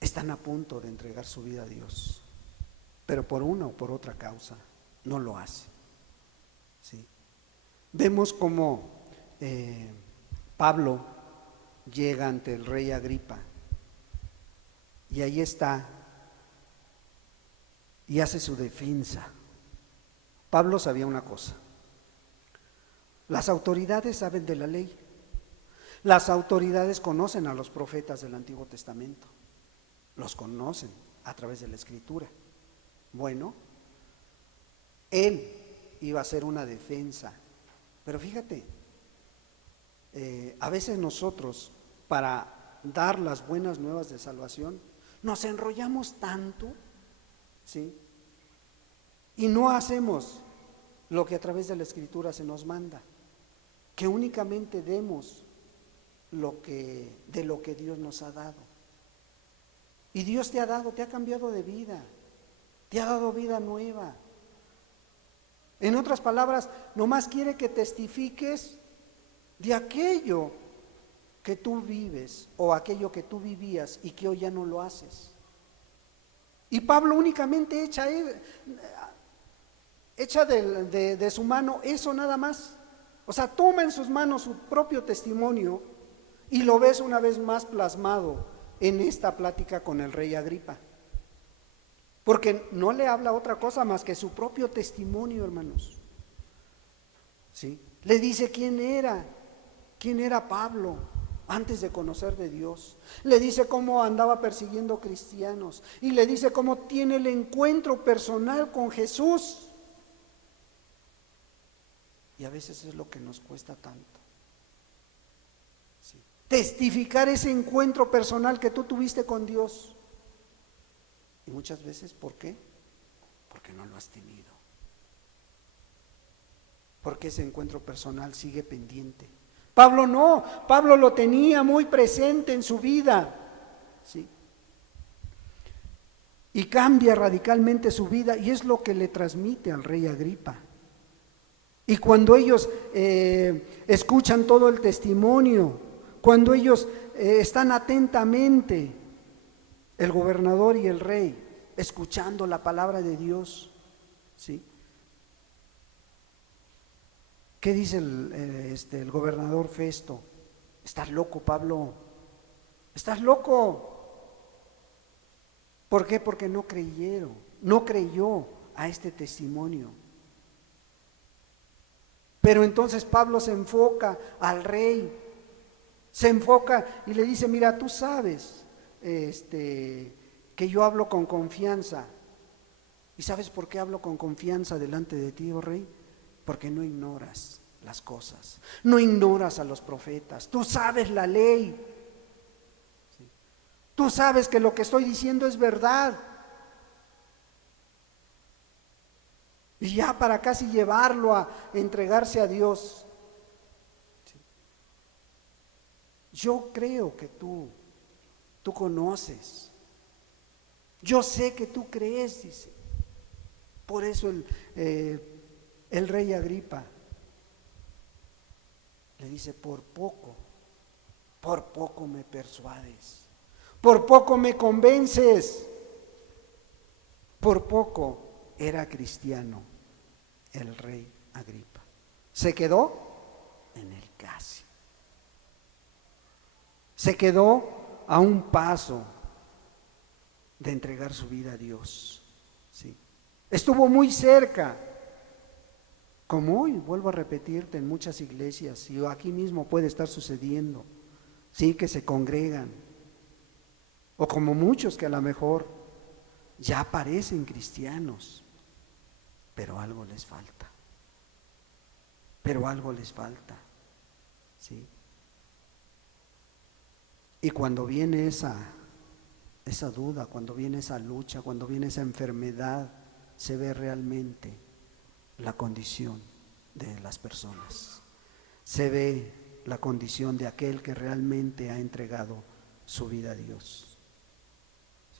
están a punto de entregar su vida a Dios, pero por una o por otra causa no lo hacen, ¿sí? Vemos cómo Pablo llega ante el rey Agripa y ahí está y hace su defensa. Pablo sabía una cosa: Las autoridades saben de la ley. Las autoridades conocen a los profetas del Antiguo Testamento. Los conocen a través de la Escritura. Bueno, él iba a hacer una defensa. Pero fíjate, a veces nosotros, para dar las buenas nuevas de salvación, nos enrollamos tanto, ¿sí? Y no hacemos lo que a través de la Escritura se nos manda, que únicamente demos de lo que Dios nos ha dado. Y Dios te ha dado, te ha cambiado de vida, te ha dado vida nueva. En otras palabras, nomás quiere que testifiques de aquello que tú vives o aquello que tú vivías y que hoy ya no lo haces. Y Pablo únicamente echa de su mano eso nada más. O sea, toma en sus manos su propio testimonio y lo ves una vez más plasmado en esta plática con el rey Agripa. Porque no le habla otra cosa más que su propio testimonio, hermanos. ¿Sí? Le dice quién era Pablo antes de conocer de Dios. Le dice cómo andaba persiguiendo cristianos y le dice cómo tiene el encuentro personal con Jesús. Y a veces es lo que nos cuesta tanto. ¿Sí? Testificar ese encuentro personal que tú tuviste con Dios. Y muchas veces, ¿por qué? Porque no lo has tenido. Porque ese encuentro personal sigue pendiente. Pablo no, Pablo lo tenía muy presente en su vida, ¿sí? Y cambia radicalmente su vida y es lo que le transmite al rey Agripa. Y cuando ellos escuchan todo el testimonio, cuando ellos están atentamente, el gobernador y el rey, escuchando la palabra de Dios, ¿sí? ¿Qué dice el gobernador Festo? ¿Estás loco, Pablo? ¿Estás loco? ¿Por qué? Porque no creyó a este testimonio. Pero entonces Pablo se enfoca al rey, se enfoca y le dice, mira, tú sabes que yo hablo con confianza. ¿Y sabes por qué hablo con confianza delante de ti, oh rey? Porque no ignoras las cosas, no ignoras a los profetas, tú sabes la ley, ¿sí? Tú sabes que lo que estoy diciendo es verdad. Y ya para casi llevarlo a entregarse a Dios, ¿sí? Yo creo que tú conoces, yo sé que tú crees, dice. Por eso el rey Agripa le dice, por poco me persuades, por poco me convences, por poco era cristiano el rey Agripa. Se quedó en el casi, se quedó a un paso de entregar su vida a Dios, ¿sí? Estuvo muy cerca. Como hoy, vuelvo a repetirte, en muchas iglesias, y aquí mismo puede estar sucediendo, sí, que se congregan, o como muchos que a lo mejor ya parecen cristianos, pero algo les falta, ¿sí? Y cuando viene esa duda, cuando viene esa lucha, cuando viene esa enfermedad, se ve realmente la condición de las personas, se ve la condición de aquel que realmente ha entregado su vida a Dios,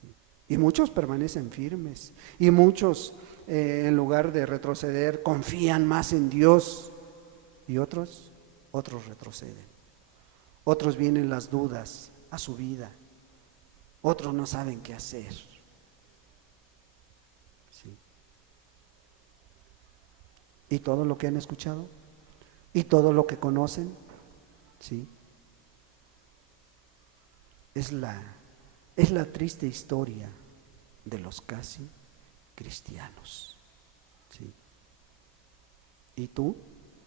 ¿sí? Y muchos permanecen firmes y muchos en lugar de retroceder confían más en Dios, y otros retroceden, otros vienen las dudas a su vida, otros no saben qué hacer, ¿sí? Y todo lo que han escuchado y todo lo que conocen, ¿sí? Es la triste historia de los casi cristianos, ¿sí? ¿Y tú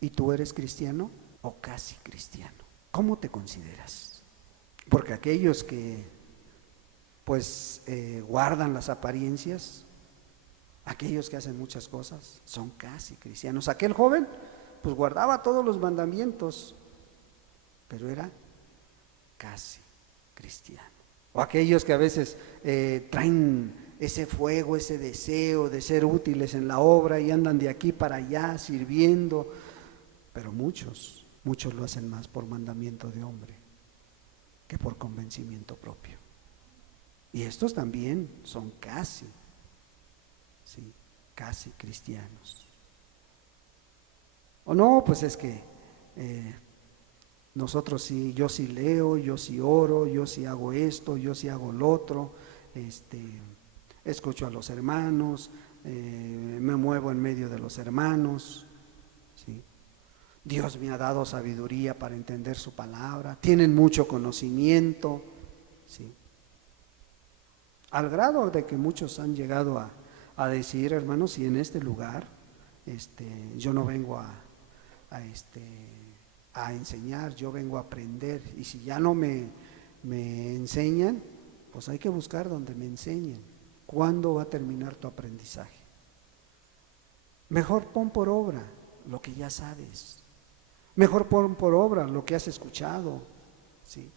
¿Y tú eres cristiano o casi cristiano? ¿Cómo te consideras? Porque aquellos que pues guardan las apariencias, aquellos que hacen muchas cosas, son casi cristianos. Aquel joven pues guardaba todos los mandamientos, pero era casi cristiano. O aquellos que a veces traen ese fuego, ese deseo de ser útiles en la obra y andan de aquí para allá sirviendo, pero muchos lo hacen más por mandamiento de hombre que por convencimiento propio. Y estos también son casi, sí, casi cristianos. O no, pues es que nosotros sí, yo sí leo, yo sí oro, yo sí hago esto, yo sí hago lo otro, escucho a los hermanos, me muevo en medio de los hermanos, ¿sí? Dios me ha dado sabiduría para entender su palabra, tienen mucho conocimiento, ¿sí? Al grado de que muchos han llegado a decir, hermanos, si en este lugar yo no vengo a enseñar, yo vengo a aprender, y si ya no me enseñan, pues hay que buscar donde me enseñen. ¿Cuándo va a terminar tu aprendizaje? Mejor pon por obra lo que ya sabes, mejor pon por obra lo que has escuchado, ¿sí?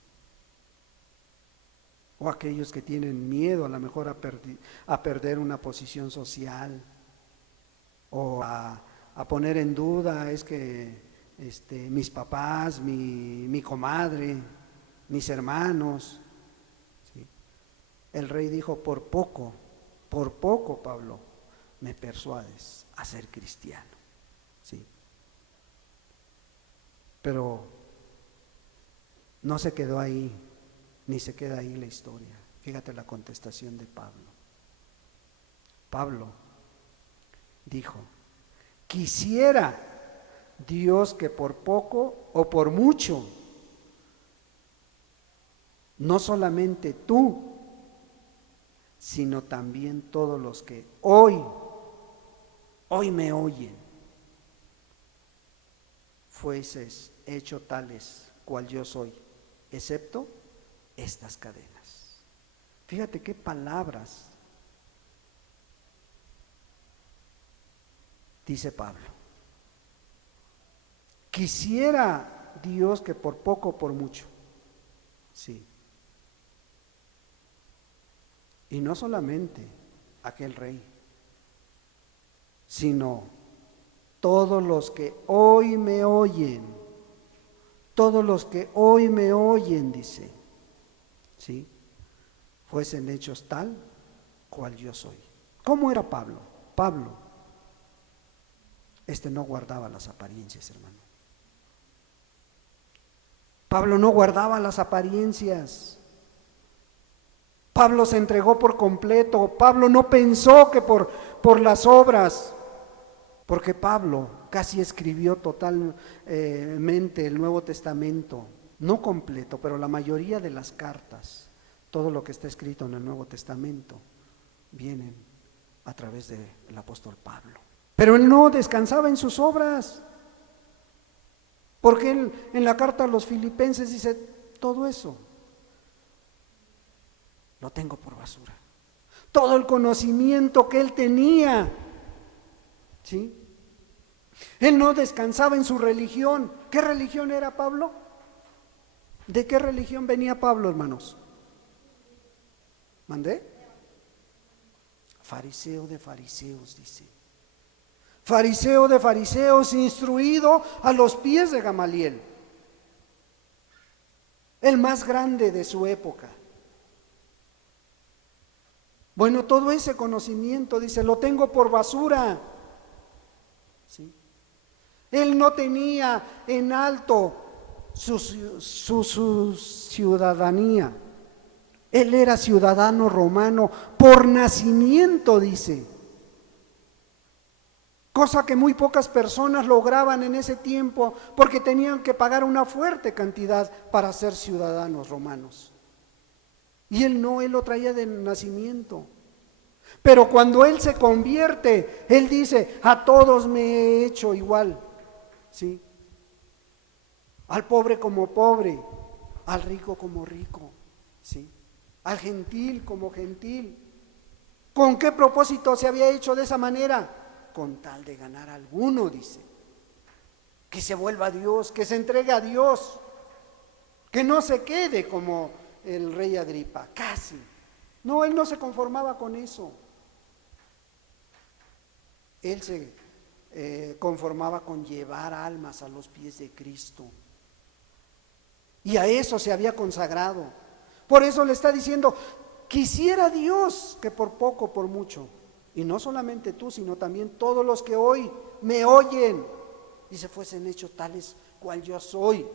O aquellos que tienen miedo a lo mejor a perder una posición social, o a poner en duda, es que mis papás, mi comadre, mis hermanos, ¿sí? El rey dijo, por poco, Pablo, me persuades a ser cristiano, ¿sí? Pero no se quedó ahí, ni se queda ahí la historia. Fíjate la contestación de Pablo. Pablo dijo, quisiera Dios que por poco o por mucho, no solamente tú, sino también todos los que hoy me oyen, fueses hecho tales cual yo soy, excepto estas cadenas. Fíjate qué palabras dice Pablo. Quisiera Dios que por poco o por mucho, sí. Y no solamente aquel rey, sino todos los que hoy me oyen, todos los que hoy me oyen, dice, ¿sí? Fuesen hechos tal cual yo soy. ¿Cómo era Pablo? Pablo, no guardaba las apariencias, hermano. Pablo no guardaba las apariencias. Pablo se entregó por completo. Pablo no pensó que por las obras, porque Pablo casi escribió totalmente el Nuevo Testamento, no completo, pero la mayoría de las cartas, todo lo que está escrito en el Nuevo Testamento, vienen a través del apóstol Pablo. Pero él no descansaba en sus obras, porque él en la carta a los Filipenses dice, todo eso lo tengo por basura. Todo el conocimiento que él tenía, ¿sí? Él no descansaba en su religión. ¿Qué religión era Pablo? ¿De qué religión venía Pablo, hermanos? ¿Mandé? Fariseo de fariseos, dice. Fariseo de fariseos, instruido a los pies de Gamaliel, el más grande de su época. Bueno, todo ese conocimiento, dice, lo tengo por basura, ¿sí? Él no tenía en alto su ciudadanía. Él era ciudadano romano por nacimiento, dice. Cosa que muy pocas personas lograban en ese tiempo, porque tenían que pagar una fuerte cantidad para ser ciudadanos romanos. Y él no, él lo traía de nacimiento. Pero cuando él se convierte, él dice, a todos me he hecho igual. ¿sí? Al pobre como pobre, al rico como rico, ¿sí? Al gentil como gentil. ¿Con qué propósito se había hecho de esa manera? Con tal de ganar a alguno, dice. Que se vuelva a Dios, que se entregue a Dios, que no se quede como el rey Agripa, casi. No, él no se conformaba con eso. Él se conformaba con llevar almas a los pies de Cristo. Y a eso se había consagrado. Por eso le está diciendo, quisiera Dios que por poco, por mucho, y no solamente tú, sino también todos los que hoy me oyen, y se fuesen hechos tales cual yo soy.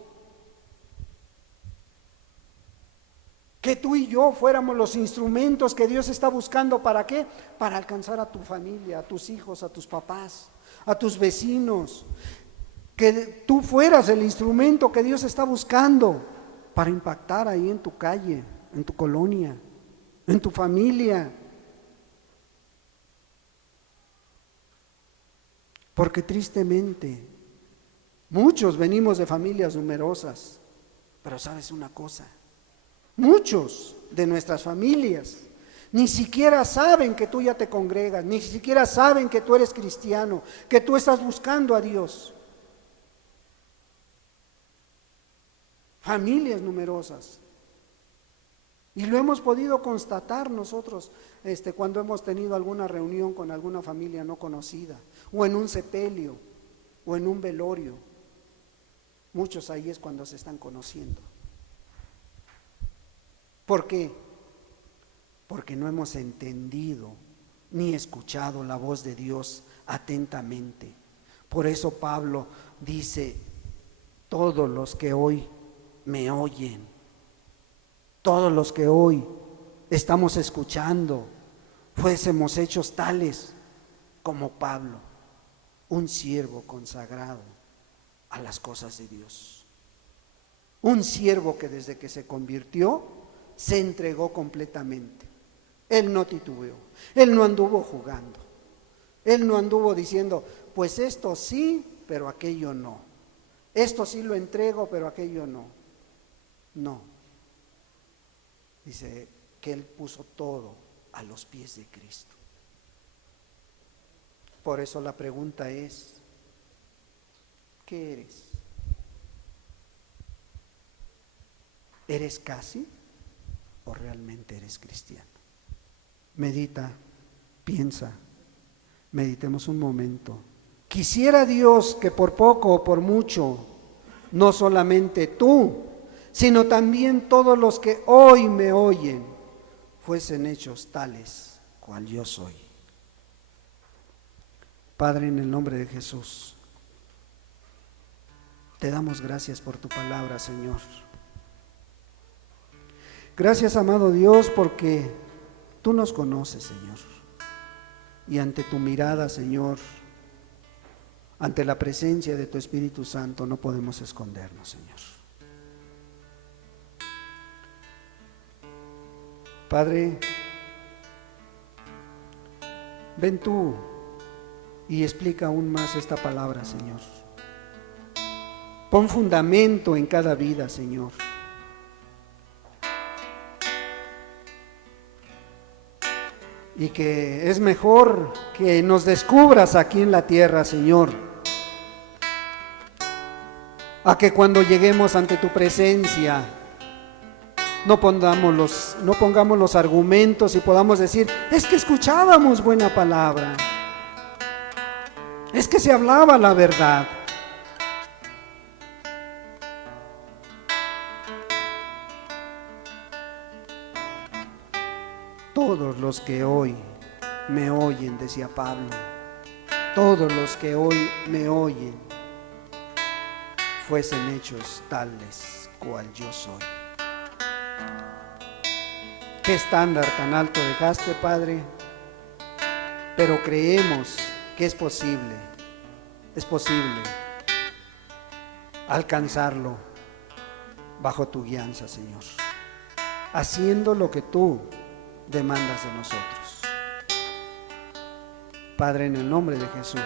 Que tú y yo fuéramos los instrumentos que Dios está buscando. ¿Para qué? Para alcanzar a tu familia, a tus hijos, a tus papás, a tus vecinos. Que tú fueras el instrumento que Dios está buscando para impactar ahí en tu calle, en tu colonia, en tu familia. Porque tristemente muchos venimos de familias numerosas, pero sabes una cosa, muchos de nuestras familias ni siquiera saben que tú ya te congregas, ni siquiera saben que tú eres cristiano, que tú estás buscando a Dios. Familias numerosas. Y lo hemos podido constatar nosotros cuando hemos tenido alguna reunión con alguna familia no conocida, o en un sepelio, o en un velorio. Muchos ahí es cuando se están conociendo. ¿Por qué? Porque no hemos entendido ni escuchado la voz de Dios atentamente. Por eso Pablo dice, todos los que hoy me oyen, todos los que hoy estamos escuchando, fuésemos hechos tales como Pablo, un siervo consagrado a las cosas de Dios. Un siervo que desde que se convirtió, se entregó completamente. Él no titubeó, él no anduvo jugando, él no anduvo diciendo, pues esto sí, pero aquello no. Esto sí lo entrego, pero aquello no. No. Dice que él puso todo a los pies de Cristo. Por eso la pregunta es, ¿qué eres? ¿Eres casi o realmente eres cristiano? Medita, piensa, meditemos un momento. Quisiera Dios que por poco o por mucho, no solamente tú, sino también todos los que hoy me oyen, fuesen hechos tales cual yo soy. Padre, en el nombre de Jesús, te damos gracias por tu palabra, Señor. Gracias, amado Dios, porque tú nos conoces, Señor. Y ante tu mirada, Señor, ante la presencia de tu Espíritu Santo, no podemos escondernos, Señor. Padre, ven tú y explica aún más esta palabra, Señor. Pon fundamento en cada vida, Señor. Y que es mejor que nos descubras aquí en la tierra, Señor, a que cuando lleguemos ante tu presencia no pongamos los argumentos y podamos decir, es que escuchábamos buena palabra, es que se hablaba la verdad. Todos los que hoy me oyen, decía Pablo, todos los que hoy me oyen, fuesen hechos tales cual yo soy. ¿Qué estándar tan alto dejaste, Padre? Pero creemos que es posible alcanzarlo bajo tu guianza, Señor, haciendo lo que tú demandas de nosotros. Padre, en el nombre de Jesús,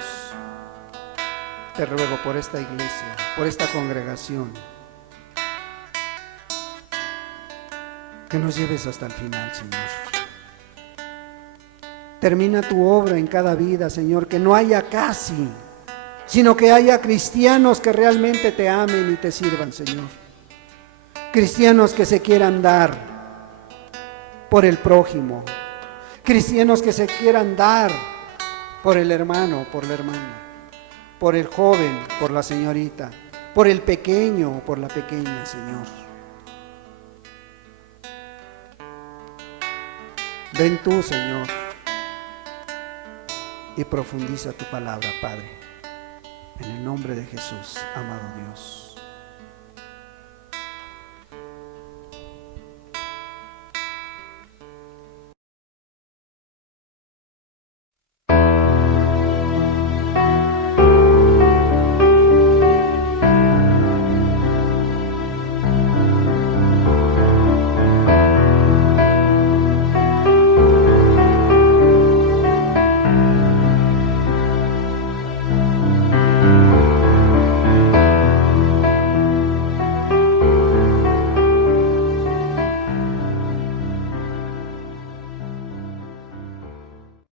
Te ruego por esta iglesia, por esta congregación, que nos lleves hasta el final, Señor. Termina tu obra en cada vida, Señor, que no haya casi, sino que haya cristianos que realmente te amen y te sirvan, Señor. Cristianos que se quieran dar por el prójimo, cristianos que se quieran dar por el hermano, por la hermana, por el joven, por la señorita, por el pequeño, por la pequeña, Señor. Ven tú, Señor, y profundiza tu palabra, Padre. En el nombre de Jesús, amado Dios.